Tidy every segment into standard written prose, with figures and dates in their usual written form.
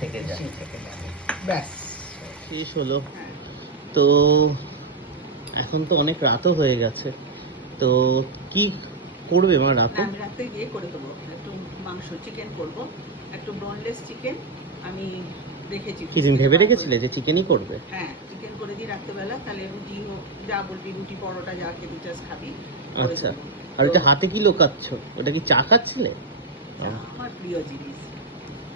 থেকে যায়। ব্যাস শেষ হলো। তো এখন তো অনেক রাতও হয়ে গেছে, তো কি করবে মা রাতে? আমি রাতে ইয়ে করে দেবো, একটু মাংস চিকেন করব, একটু বোনলেস চিকেন আমি রেখেছি। কি দিন ভেবে রেখেছিলে যে চিকেনই করবে? হ্যাঁ, চিকেন করে দিই রাত্রেবেলা, তাহলে রুটি হোক, যা বলবি, রুটি পরোটা যা খেতে চাস খাবি। আচ্ছা, আর ওটা হাতে কি লোকাচ্ছ? ওটা কি চা খাচ্ছিলে? আমার প্রিয় জিনিস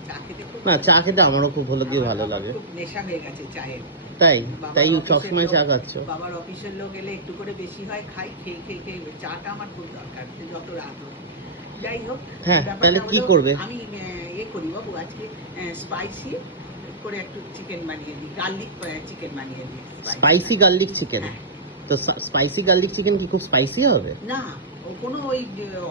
চা খেতে। না, চা খেতে আমারও খুব হলো দিয়ে ভালো লাগে। খুব নেশা হয়ে গেছে চায়ের। তাই তাই সবসময় চা খাচ্ছ? বাবার অফিসের লোক এলে একটু করে বেশি হয়, খাই, খেয়ে খেয়ে খেয়ে চাটা আমার খুব দরকার, যত রাত হোক। যাই হোক, হ্যাঁ, তাহলে কি করবে? আমি ইয়ে করি বাবু, আজকে স্পাইসি করে একটু চিকেন বানিয়ে দিই, গার্লিক চিকেন বানিয়ে দিই। Spicy garlic chicken? তো স্পাইসি গার্লিক চিকেন কি খুব স্পাইসি হবে? না, কোনো ওই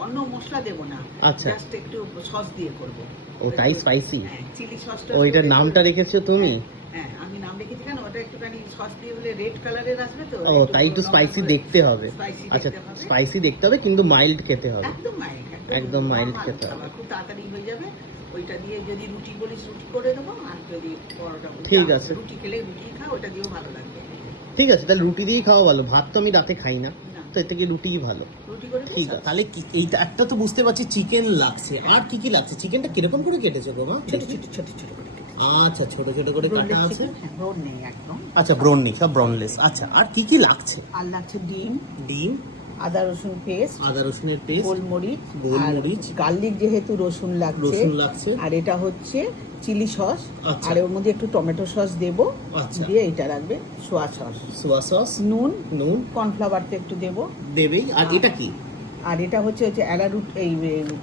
অন্য মশলা দেব না, আচ্ছা, জাস্ট একটু সস দিয়ে করব। ও তাই স্পাইসি? হ্যাঁ, চিলি সসটা। ওইটার নামটা রেখেছো তুমি? হ্যাঁ, আমি নাম রেখেছি কেন, ওটা একটুখানি সস দিয়ে হলে রেড কালারের আসবে তো। ও তাই একটু স্পাইসি দেখতে হবে। আচ্ছা, স্পাইসি দেখতে হবে কিন্তু মাইল্ড খেতে হবে। একদম মাইল্ড, একদম মাইল্ড খেতে হবে। খুব তাড়াতাড়ি হয়ে যাবে। ওইটা দিয়ে যদি রুটি বলিস রুটি করে দেবো, আর যদি পরোটা বলিস, ঠিক আছে, রুটি খেলে রুটি খাও, ওটা দিয়েও ভালো লাগবে। ঠিক আছে, তাহলে রুটি দিয়েই খাওয়া ভালো। ভাত তো আমি রাতে খাই না, তো এর থেকে রুটিই ভালো। রুটি করে ঠিক আছে, তাহলে এইটা একটা তো বুঝতে পারছি চিকেন লাগছে, আর কি কি লাগছে? চিকেনটা কিরকম করে কেটেছো গো মা? ছোট ছোট ছোট ছোট করে। আচ্ছা, ছোট ছোট করে কাটা আছে। ব্রোন নেই একদম। আচ্ছা, ব্রোন নেই, সব ব্রোনলেস। আচ্ছা, আর কি কি লাগছে? আর লাগছে ডিম, ডিম, আদা রসুন পেস্ট, আদা রসুনের পেস্ট, গোলমরিচ, গোলমরিচ, গার্লিক যেহেতু রসুন লাগছে, আর এটা হচ্ছে চিলি সস, আর এর মধ্যে একটু টমেটো সস দেবো, দিয়ে এটা রাখবে সোয়া সস, নুন, কর্নফ্লাওয়ারটা একটু দেবেই। আর এটা কি? আর এটা হচ্ছে অ্যারারুট, এই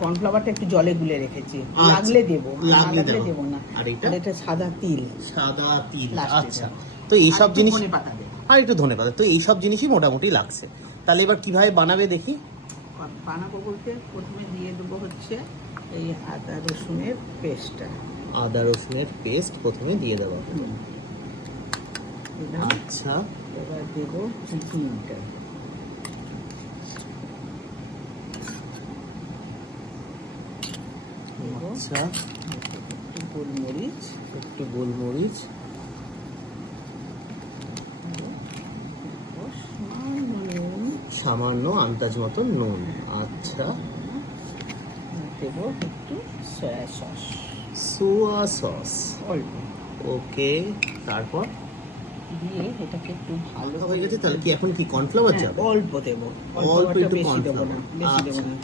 কর্নফ্লাওয়ারটা একটু জলে গুলে রেখেছি, লাগলে দেবো, লাগলে দেবো না। আর এটা সাদা তিল। আচ্ছা, তো এইসব জিনিস, আর একটু ধনেপাতা, তো এইসব জিনিসই মোটামুটি লাগছে। তাহলে এবার কিভাবে বানাবে দেখি? বানাবো বলতে প্রথমে দিয়ে দেবো হচ্ছে এই আদা রসুনের পেস্টটা। আদা রসুনের পেস্ট প্রথমে দিয়ে দেবো। আচ্ছা, এবার দেবো চিকেনটা। আচ্ছা, একটু গোলমরিচ, সামান্য আন্দাজ মতো নুন। আচ্ছা, দেবো একটু সোয়া সস, অল্প। ওকে, তারপর দিয়ে এটাকে একটু ভালো হয়ে গেছে। তাহলে কি এখন কি কর্নফ্লাওয়ার যাবে? অল্প দেবো, অল্প একটু বেশি দেবো না, বেশি দেবো না।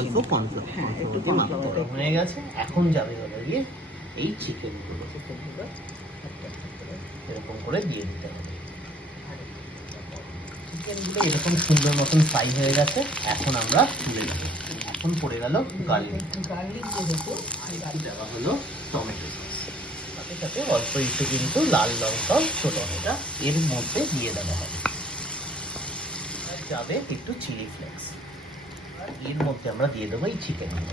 অল্প কর্নফ্লাওয়ার। হ্যাঁ, একটু কর্নফ্লাওয়ার হয়ে গেছে। এখন যাবে হলো গিয়ে এই চিকেনগুলো এরকম করে দিয়ে দিতে হবে। চিকেনগুলো এরকম সুন্দর মতন ফ্রাই হয়ে গেছে, এখন আমরা তুলে নেব। এখন পড়ে গেল গার্লিক যেহেতু, আর দেওয়া হলো টমেটো সস, সাথে সাথে অল্প একটু কিন্তু লাল লঙ্কা ছোট এটা এর মধ্যে দিয়ে দেওয়া হবে। আর যাবে একটু চিলি ফ্লেক্স, আর এর মধ্যে আমরা দিয়ে দেবো এই চিকেনগুলো।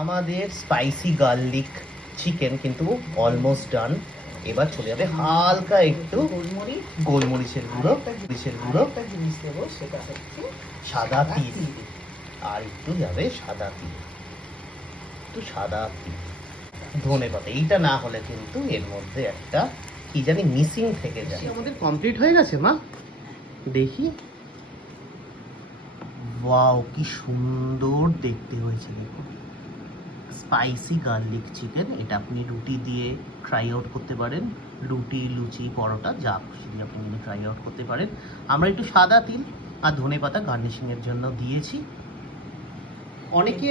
আমাদের স্পাইসি গার্লিক চিকেন কিন্তু অলমোস্ট ডান। এবার চলে যাবে হালকা একটু গোলমরিচের গুঁড়ো, একটা জিনিস দেবো, সেটা হচ্ছে সাদা তিল, আর একটু যাবে সাদা তিল, ধনেপাতা। এইটা না হলে কিন্তু এর মধ্যে একটা কি জানি মিসিং থেকে যায়। আমাদের কমপ্লিট হয়ে গেছে মা, দেখি। ওয়াও, কি সুন্দর দেখতে হয়েছে দেখুন। স্পাইসি গার্লিক চিকেন, এটা আপনি রুটি দিয়ে ট্রাই আউট করতে পারেন, রুটি, লুচি, পরোটা যা খুশি দিয়ে আপনি কিন্তু ট্রাই আউট করতে পারেন। আমরা একটু সাদা তিল আর ধনেপাতা গার্নিশিংয়ের জন্য দিয়েছি। অনেকে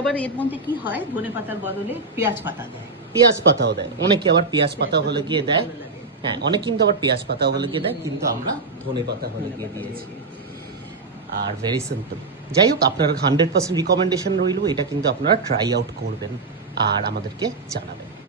আবার এর মধ্যে কি হয়, ধনেপাতার বদলে পেঁয়াজ পাতা দেয়, পেঁয়াজ পাতাও দেয়। অনেকে আবার পেঁয়াজ পাতা হলে গিয়ে দেয়, হ্যাঁ, অনেক কিন্তু আবার পেঁয়াজ পাতা হলে গিয়ে দেয়, কিন্তু আমরা ধনেপাতা হলে গিয়ে দিয়েছি। Are very simple. যাই হোক, আপনার 100% রিকমেন্ডেশন রইল, এটা কিন্তু আপনারা ট্রাই আউট করবেন আর আমাদেরকে জানাবেন।